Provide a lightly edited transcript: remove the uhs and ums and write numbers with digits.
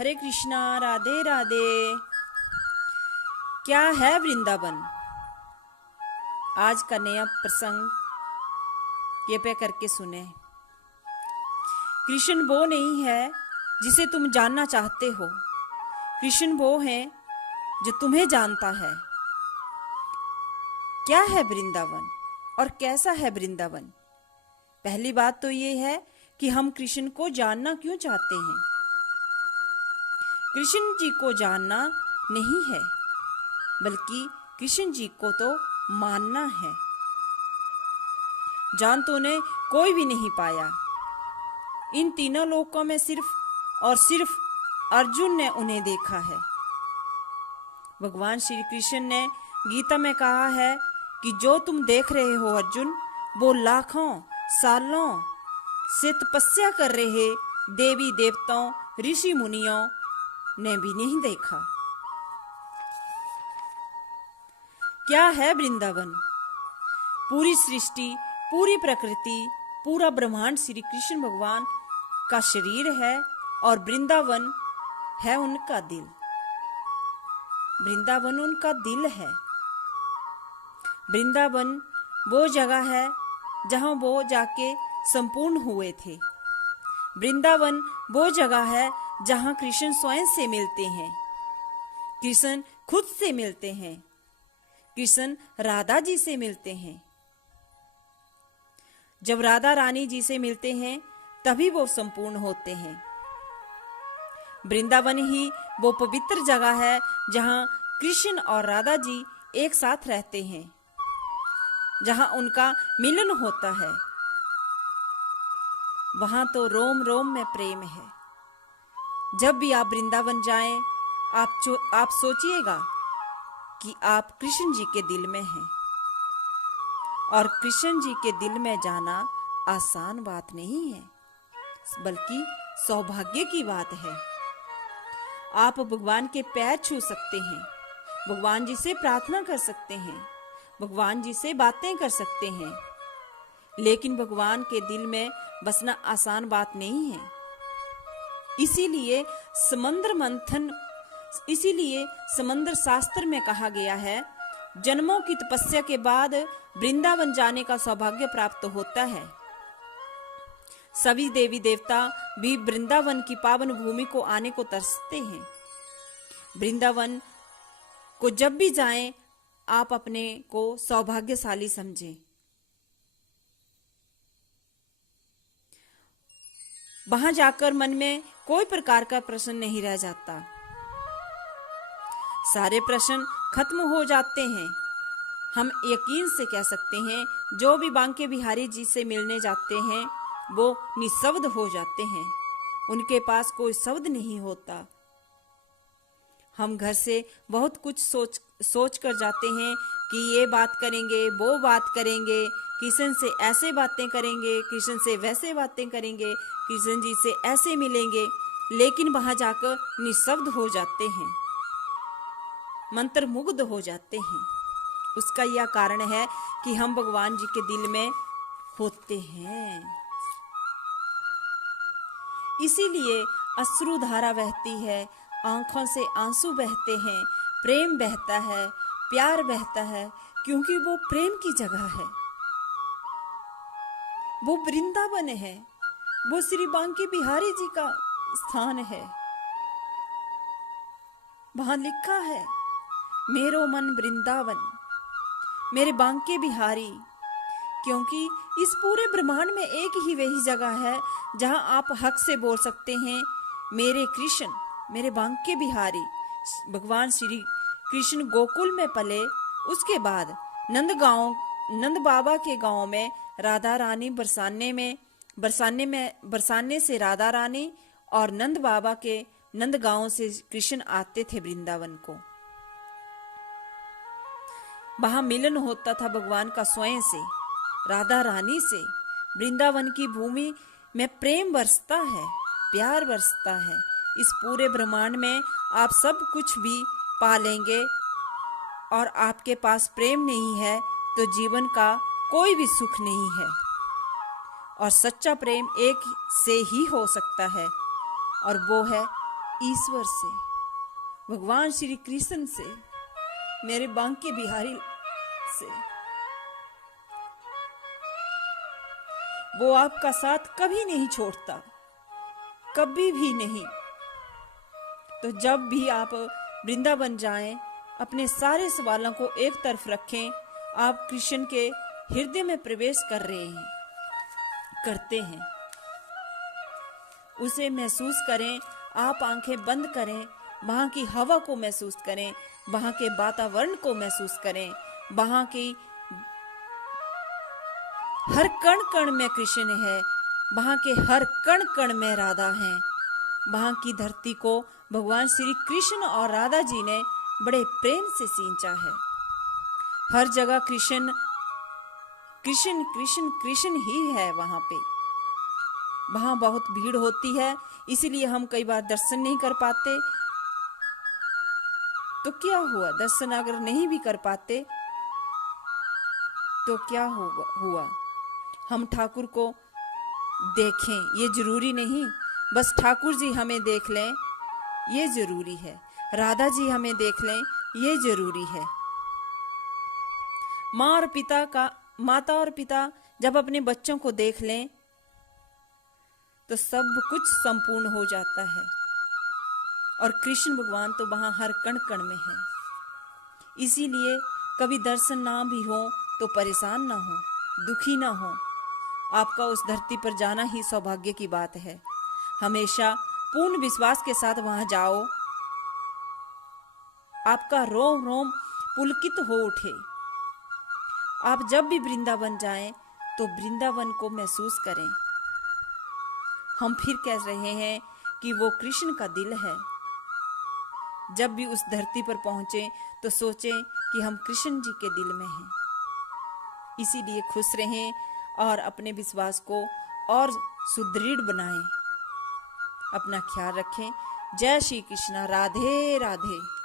हरे कृष्णा, राधे राधे। क्या है वृंदावन? आज का नया प्रसंग कृपया करके सुने। कृष्ण वो नहीं है जिसे तुम जानना चाहते हो, कृष्ण वो है जो तुम्हें जानता है। क्या है वृंदावन और कैसा है वृंदावन? पहली बात तो ये है कि हम कृष्ण को जानना क्यों चाहते हैं। कृष्ण जी को जानना नहीं है, बल्कि कृष्ण जी को तो मानना है। जान तो उन्हें कोई भी नहीं पाया। इन तीनों लोकों में सिर्फ और सिर्फ अर्जुन ने उन्हें देखा है। भगवान श्री कृष्ण ने गीता में कहा है कि जो तुम देख रहे हो अर्जुन, वो लाखों सालों से तपस्या कर रहे देवी देवताओं ऋषि मुनियों ने भी नहीं देखा। क्या है वृंदावन? पूरी सृष्टि, पूरी प्रकृति, पूरा ब्रह्मांड श्री कृष्ण भगवान का शरीर है और वृंदावन है उनका दिल। वृंदावन उनका दिल है। वृंदावन वो जगह है जहां वो जाके संपूर्ण हुए थे। वृंदावन वो जगह है जहां कृष्ण स्वयं से मिलते हैं, कृष्ण खुद से मिलते हैं, कृष्ण राधा जी से मिलते हैं। जब राधा रानी जी से मिलते हैं तभी वो संपूर्ण होते हैं। वृंदावन ही वो पवित्र जगह है जहां कृष्ण और राधा जी एक साथ रहते हैं, जहां उनका मिलन होता है। वहां तो रोम रोम में प्रेम है। जब भी आप वृंदावन जाएं, आप सोचिएगा कि आप कृष्ण जी के दिल में हैं। और कृष्ण जी के दिल में जाना आसान बात नहीं है, बल्कि सौभाग्य की बात है। आप भगवान के पैर छू सकते हैं, भगवान जी से प्रार्थना कर सकते हैं, भगवान जी से बातें कर सकते हैं, लेकिन भगवान के दिल में बसना आसान बात नहीं है। इसीलिए समंदर शास्त्र में कहा गया है, जन्मों की तपस्या के बाद वृंदावन जाने का सौभाग्य प्राप्त होता है। सभी देवी देवता भी वृंदावन की पावन भूमि को आने को तरसते हैं। वृंदावन को जब भी जाएं, आप अपने को सौभाग्यशाली समझें। वहां जाकर मन में कोई प्रकार का प्रश्न नहीं रह जाता। सारे प्रश्न खत्म हो जाते हैं। हम यकीन से कह सकते हैं, जो भी बांके बिहारी जी से मिलने जाते हैं वो निशब्द हो जाते हैं। उनके पास कोई शब्द नहीं होता। हम घर से बहुत कुछ सोच कर जाते हैं कि ये बात करेंगे, वो बात करेंगे, कृष्ण से ऐसे बातें करेंगे, कृष्ण से वैसे बातें करेंगे, कृष्ण जी से ऐसे मिलेंगे, लेकिन वहां जाकर निशब्द हो जाते हैं, मंत्रमुग्ध हो जाते हैं। उसका यह कारण है कि हम भगवान जी के दिल में होते हैं। इसीलिए अश्रुधारा बहती है, आंखों से आंसू बहते हैं, प्रेम बहता है, प्यार बहता है, क्योंकि वो प्रेम की जगह है। वो वृंदावन है, वो श्री बांके बिहारी जी का स्थान है। वहां लिखा है, मेरो मन वृंदावन, मेरे बांके बिहारी। क्योंकि इस पूरे ब्रह्मांड में एक ही वही जगह है जहां आप हक से बोल सकते हैं, मेरे कृष्ण, मेरे बांके बिहारी। भगवान श्री कृष्ण गोकुल में पले, उसके बाद नंद बाबा के गांव में राधा रानी बरसाने से राधा रानी और नंद बाबा के नंद गांव से कृष्ण आते थे वृंदावन को। वहां मिलन होता था भगवान का स्वयं से, राधा रानी से। वृंदावन की भूमि में प्रेम बरसता है, प्यार बरसता है। इस पूरे ब्रह्मांड में आप सब कुछ भी पा लेंगे, और आपके पास प्रेम नहीं है तो जीवन का कोई भी सुख नहीं है। और सच्चा प्रेम एक से ही हो सकता है, और वो है ईश्वर से, भगवान श्री कृष्ण से, मेरे बांके बिहारी से। वो आपका साथ कभी नहीं छोड़ता, कभी भी नहीं। तो जब भी आप वृंदावन जाएं, अपने सारे सवालों को एक तरफ रखें। आप कृष्ण के हृदय में प्रवेश करते हैं। उसे महसूस करें। आप आंखें बंद करें, वहां की हवा को महसूस करें, वहां के वातावरण को महसूस करें। वहां की हर कण कण में कृष्ण है, वहां के हर कण कण में राधा है। वहां की धरती को भगवान श्री कृष्ण और राधा जी ने बड़े प्रेम से सींचा है। हर जगह कृष्ण कृष्ण कृष्ण कृष्ण ही है। वहां बहुत भीड़ होती है, इसलिए हम कई बार दर्शन नहीं कर पाते। तो क्या हुआ, दर्शन अगर नहीं भी कर पाते तो क्या हुआ? हम ठाकुर को देखें, ये जरूरी नहीं बस ठाकुर जी हमें देख लें, ये जरूरी है। राधा जी हमें देख लें, ये जरूरी है। माता और पिता जब अपने बच्चों को देख लें तो सब कुछ संपूर्ण हो जाता है। और कृष्ण भगवान तो वहां हर कण कण में है। इसीलिए कभी दर्शन ना भी हो तो परेशान ना हो, दुखी ना हो। आपका उस धरती पर जाना ही सौभाग्य की बात है। हमेशा पूर्ण विश्वास के साथ वहां जाओ, आपका रोम रोम पुलकित हो उठे। आप जब भी वृंदावन जाएं तो वृंदावन को महसूस करें। हम फिर कह रहे हैं कि वो कृष्ण का दिल है। जब भी उस धरती पर पहुंचे तो सोचें कि हम कृष्ण जी के दिल में हैं। इसीलिए खुश रहें और अपने विश्वास को और सुदृढ़ बनाएं। अपना ख्याल रखें। जय श्री कृष्णा। राधे राधे।